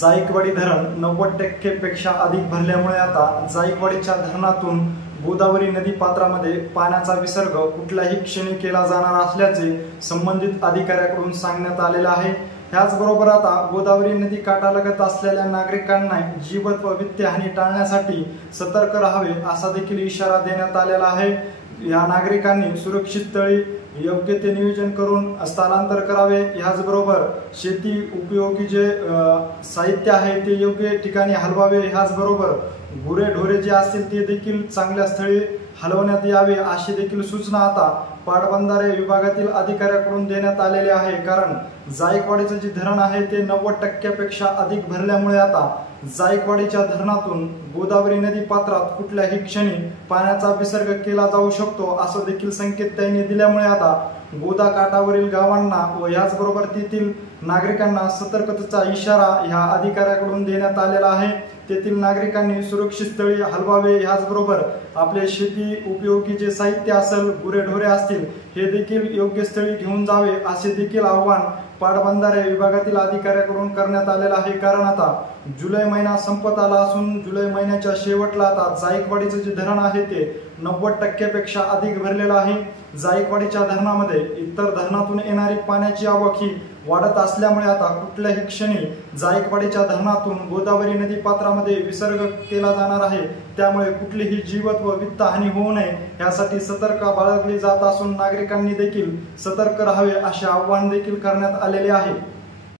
जायकवाडी धरण 90% पेक्षा अधिक भरल्यामुळे आता जायकवाडीच्या धरणातून गोदावरी नदी पात्रामध्ये पाण्याचा विसर्ग कुठल्याही क्षणी केला जाणार असल्याचे संबंधित अधिकाऱ्याकडून सांगण्यात आलेले आहे। याचबरोबर आता गोदावरी नदी काठालगत असलेल्या नागरिकांना जीवित व वित्तीय हानी टाळण्यासाठी सतर्क राहावे असा देखील इशारा देण्यात आलेला आहे। या नागरिकांनी सुरक्षित स्थळी योग्य ते नियोजन करून स्थलांतर करावे। याचबरोबर शेती उपयोगी जे साहित्य आहे ते योग्य ठिकाणी हलवावे। याचबरोबर गुरेढोरे जे असतील ते देखील चांगल्या स्थळी हलवण्यात यावे अशी देखील सूचना आता पाटबंधारे विभागातील अधिकाऱ्याकडून देण्यात आलेली आहे। कारण जायकवाडीचे जे धरण आहे ते 90% पेक्षा अधिक भरल्यामुळे आता जायकवाडीच्या धरणातून गोदावरी नदी पात्रात कुठल्याही क्षणी पाण्याचा विसर्ग केला जाऊ शकतो असं देखील संकेत त्यांनी दिल्यामुळे आता गोदा काठावरील गावांना व याचबरोबर तेथील नागरिकांना सतर्कतेचा इशारा ह्या अधिकाऱ्याकडून देण्यात आलेला आहे। तेथील नागरिकांनी सुरक्षित स्थळी हलवावे। याचबरोबर आपले शेती उपयोगी जे साहित्य असेल गुरेढोरे असतील हे देखील योग्य स्थळी घेऊन जावे असे देखील आव्हान पाटबंधारे विभागातील अधिकाऱ्याकडून करण्यात आलेलं आहे। कारण आता जुलै महिना संपत आला असून जुलै महिन्याच्या शेवटला आता जायकवाडीचे जे धरण आहे ते 90% पेक्षा अधिक भरलेलं आहे। जायकवाडीच्या धरणामध्ये इतर धरणातून येणारी पाण्याची आवक ही वाढत असल्यामुळे आता कुठल्याही क्षणी जायकवाडीच्या धरणातून गोदावरी नदी पात्रामध्ये विसर्ग केला जाणार आहे। त्यामुळे कुठलीही जीवित व वित्त हानी होऊ नये यासाठी सतर्कता बाळगली जात असून नागरिकांनी देखील सतर्क राहावे असे आवाहन देखील करण्यात आलेले आहे।